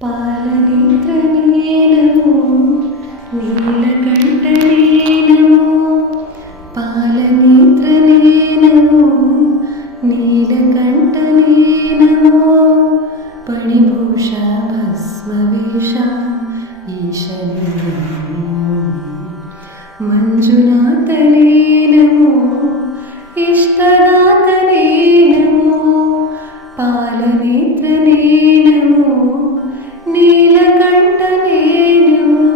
ಪಾಲನೇತ್ರನೇ ನಮೋ ನೀಲಕಂಠನೇ ನಮೋ ಪಾಲನೇತ್ರನೇ ನಮೋ ನೀಲಕಂಠನೇ ನಮೋ ಪಣಿಭೂಷ ಭಸ್ಮವೇಷ ಈಶನೇ ಮಂಜುನಾಥನೇ ನಮೋ ಇಷ್ಟದಾತನೇ ನಮೋ ಪಾಲನೇತ್ರನೇ ನಮೋ ನೀಲಕಂಠನೇ ನಮೋ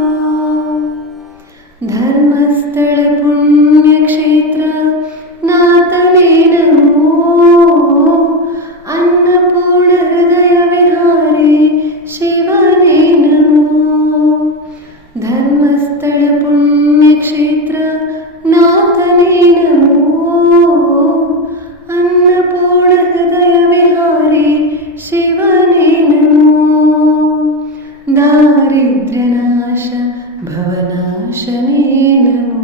ಧರ್ಮಸ್ಥಳ ಪುಣ್ಯಕ್ಷೇತ್ರ ನಾಥನೇ ನಮೋ ಅನ್ನಪೂರ್ಣ ಹೃದಯ ವಿಹಾರಿ ಶಿವನೇ ನಮೋ ಧರ್ಮಸ್ಥಳ ಪುಣ್ಯಕ್ಷೇತ್ರ ನಾಥನೇ ನಮೋ ಅನ್ನಪೂರ್ಣ ಹೃದಯ ವಿಹಾರಿ ಶಿವನೇ ನಮೋ ದಾರಿದ್ರ್ಯನಾಶ ಭವನಾಶನೇ ನಮೋ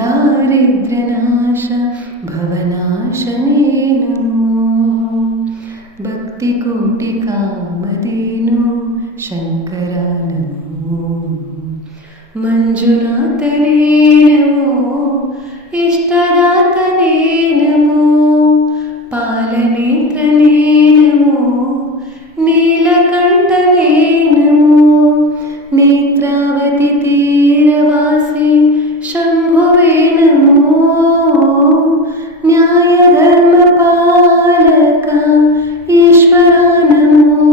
ದಾರಿದ್ರ್ಯನಾಶ ಭವನಾಶನೇ ನಮೋ ಭಕ್ತಿಕೋಟಿ ಕಾಮಧೇನು ಶಂಕರ ನಮೋ ಮಂಜುನಾಥನೇ ನಮೋ ಇಷ್ಟದಾತನೇ ನಮೋ ಪಾಲನೇತ್ರನೇ ನಮೋ ನೀಲಕಂಠನೇ ನಮೋ ನೇತ್ರಾವತಿ ತೀರವಾಸಿ ಶಂಭುವೇ ನಮೋ ನ್ಯಾಯ ಧರ್ಮ ಪಾಲಕ ಈಶ್ವರ ನಮೋ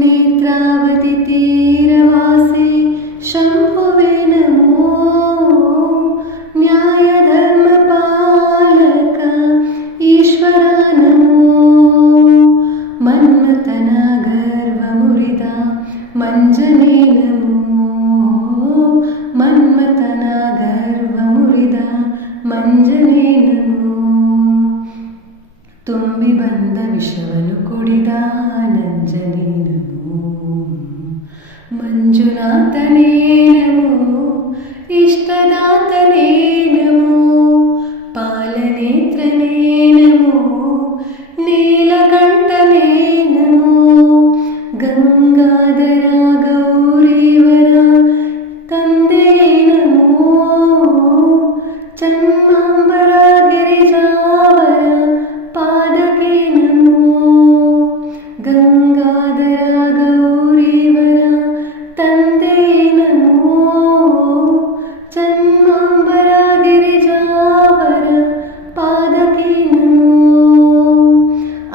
ನೇತ್ರಾವತಿ ತೀರವಾಸಿ ಶಂಭುವೇ ನಮೋ ನ್ಯಾಯ ಧರ್ಮ ಪಾಲಕ ಈಶ್ವರ ನಮೋ ಮನ್ಮಥನ ಗರ್ವ ಮುರಿದ ಮಂಜನೇ ನಮೋ ಮನ್ಮಥನ ಗರ್ವ ಮುರಿದ ಮಂಜನೇ ನಮೋ ತುಂಬಿ ಬಂದ ವಿಷವನ್ನು ಕುಡಿದ ನಂಜನೇ ನಮೋ ಮಂಜುನಾಥನೇ ನಮೋ ಇಷ್ಟದಾತನೇ ನಮೋ ಪಾಲನೇತ್ರನೇ ನಮೋ ನೀಲಕಂಠನೇ ನಮೋ ಗಂಗಾಧರ ಗೌರೀವರ ತಂದೆ ನಮೋ ಚನ್ಮಾಂಬರ ಗಿರಿಜಾವರ ಪಾದಕ್ಕೆ ನಮೋ ಗಂಗಾಧರ ಗೌರೀವರ ತಂದೆ ನಮೋ ಚನ್ಮಾಂಬರ ಗಿರಿಜಾವರ ಪಾದಕ್ಕೆ ನಮೋ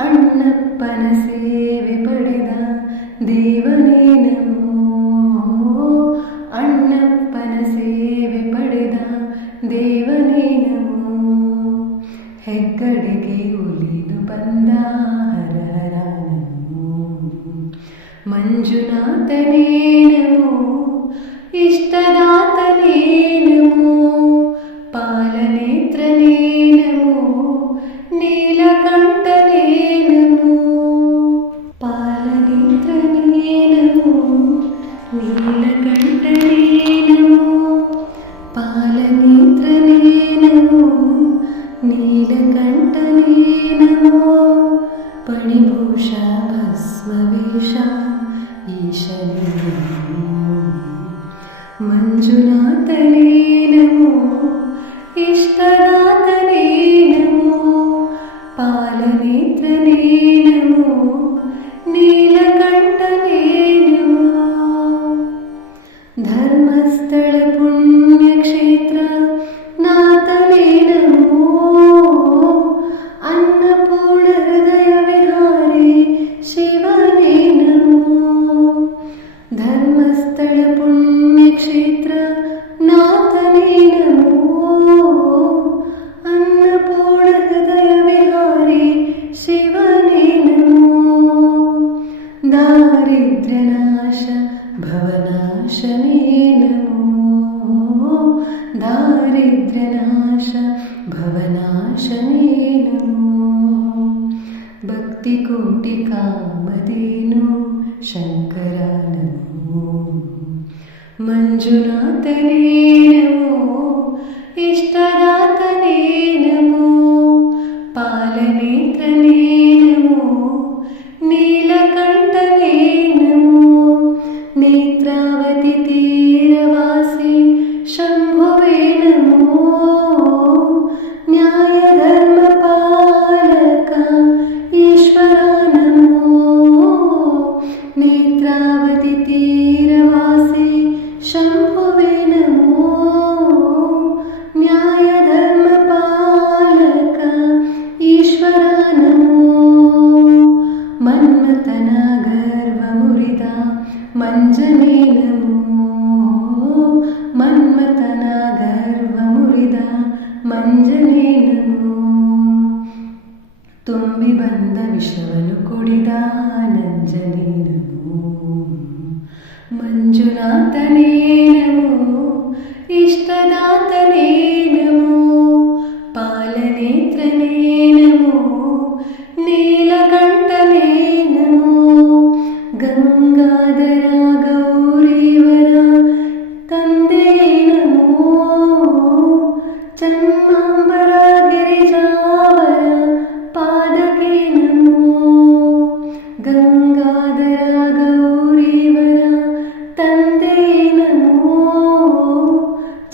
ಅಣ್ಣಪ್ಪನ ಸೇವೆ ಪಡೆದ ದೇವನೇ ನಮೋ ಅಣ್ಣಪ್ಪನ ಸೇವೆ ಪಡೆದ ದೇವನೇ ನಮೋ ಹೆಗ್ಗಡೆಗೆ ಒಲಿದು ಬಂದ ಹರ ಹರ ನಮೋ ಮಂಜುನಾಥನೇ ನಮೋ ಇಷ್ಟದಾತನೇ ನಮೋ ಪಾಲನೇತ್ರನೇ ನಮೋ ನೀಲಕಂಠನೇ ನಮೋ ಪಾಲನೇತ್ರನೇ ನಮೋ ನೀಲಕಂಠನೇ ನಮೋ ಪಾಲನೇತ್ರನೇ ನಮೋ ನೀಲಕಂಠನೇ ನಮೋ ಪಣಿಭೂಷ ಭಸ್ಮವೇಷ ಈಶನೇ ಮಂಜುನಾಥನೇ ನಮೋ ಇಷ್ಟದಾತನೇ ನಮೋ ಪಾಲನೇತ್ರನೇ ನಮೋ ನೀಲಕಂಠನೇ ನಮೋ ಧರ್ಮಸ್ಥಳ ಪುಣ್ಯಕ್ಷೇತ್ರ ನಾಥನೇ ನಮೋ ಅನ್ನಪೂರ್ಣ ಹೃದಯ ವಿಹಾರಿ ಶಿವನೇ ನಮೋ ಧರ್ಮಸ್ಥಳ ಪುಣ್ಯಕ್ಷೇತ್ರ ನಾಥನೇ ನಮೋ ಅನ್ನಪೂರ್ಣ ಹೃದಯ ವಿಹಾರಿ ಶಿವನೇ ನಮೋ ದಾರಿದ್ರ್ಯನಾಶ ಭವನಾಶನೇ ನಮೋ ದಾರಿದ್ರ್ಯನಾಶ ಭವನಾಶನೇ ನಮೋ ಭಕ್ತಿಕೋಟಿ ಕಾಮಧೇನು ಶಂಕರ ನಮೋ ಮಂಜುನಾಥನೇ ನಮೋ ಇಷ್ಟದಾತನೇ ನಮೋ ಪಾಲನೇತ್ರನೇ ನಮೋ ನೀಲಕ ಮನೋರಂಜನೆ ನಮೋ ಮಂಜುನಾಥನೇ ನಮೋ ಇಷ್ಟದಾತನೇ ನಮೋ ಪಾಲನೇತ್ರನೇ ನಮೋ ನೀಲಕಂಠನೇ ನಮೋ ಗಂಗಾಧರ ಗೌರೀವರ ತಂದೆ ನಮೋ ಚನ್ಮಾಂಬರ ಗಿರಿಜಾವರ ಪಾದಕ್ಕೆ ನಮೋ ಗಂಗಾಧರ ಗೌರೀವರ ತಂದೆ ನಮೋ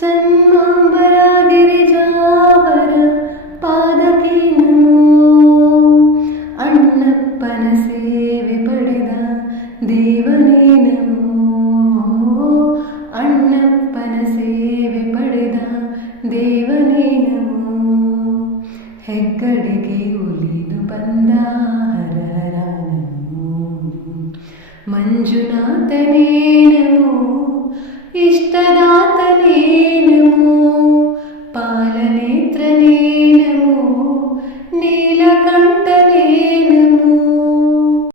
ಚನ್ಮಾಂಬರ ಗಿರಿಜಾವರ ಪಾದಕ್ಕೆ ನಮೋ ಅಣ್ಣಪ್ಪನ ಸೇವೆ ಪಡೆದ ದೇವನೇ ನಮೋ ಅಣ್ಣಪ್ಪನ ಸೇವೆ ಪಡೆದ ದೇವನೇ ನಮೋ ಹೆಗ್ಗಡೆಗೆ ಒಲಿದು ಬಂದ ಹರ ಹರ ನಮೋ ಮಂಜುನಾಥನೇ ನಮೋ ಇಷ್ಟದಾತನೇ